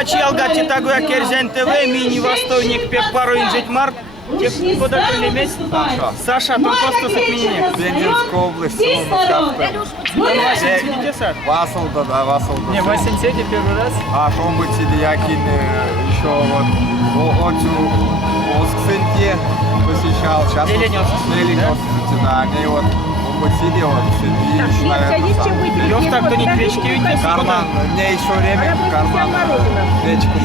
Короче, ялгати такой Керзен ТВ, мини-востойник, пару инжить март. Куда ты лемесь? Саша, ты просто с отменения. Пензенская область, село Макарское. Васалда, да, Васалда. Не, в Осинсете первый раз. А что мы Якин еще вот Осксенте посещал. Сейчас Лениноск, да, они вот Сиди, вот сиди, наверное, Ёв так, то не крючки ведь. Карман, мне еще время в карман печку.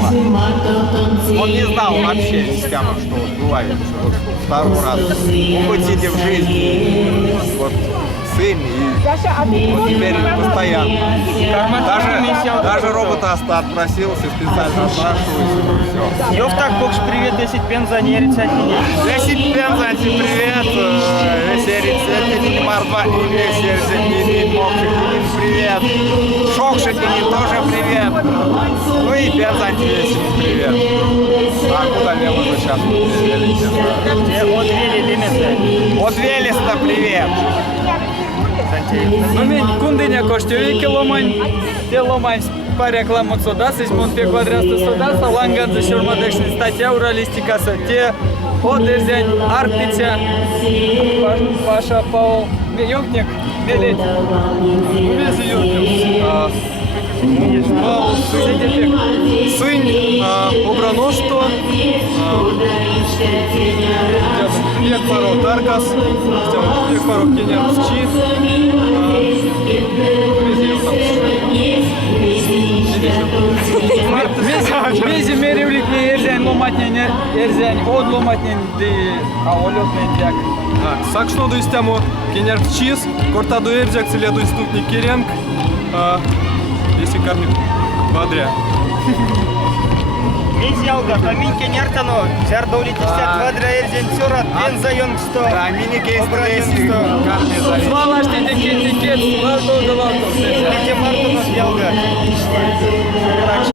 Он не знал вообще систему, что вот бывает уже вот второй раз. Он хоть сидя в жизни, вот сын и вот теперь постоянно. Даже робота отпросился, специально спрашиваю, все. Ёв так, покш привет, если Пенза не рецать не Если Пенза, привет, если рецать не мордва, или если не мокшик, привет. Шокшикини тоже привет. Ну и Пенза, если привет. А куда лево сейчас? От Вели лимиты. От Велеста привет. Ну, мен кундыня коштюви киломань, те ломань по рекламу сюда, сисмон пе квадраста сюда, саланган за шурмадекшн статья уралистикаса, те одерзянь арктиця, Паша Паул, ёмкник, мелеть, увези ёмкник. Сынь обраносто, як пару Таркас, як пару Кенерчи, Мези меревлик не ерзянь ломатнен, ерзянь од ломатнен ди аолётнен дяк. Сакшно до истямо Кенерчис, корта до Эрзяк, целеду иступник Керенг, если карник Бадря. Весь ялга, поминки нертано, жарда улетистят вадра эрзен сюрат, Пенза ёнгсто. Да, мини-кейс, если карни зависит. Свалаш ти текет, лалто да лалто. Где Мартунов ялга.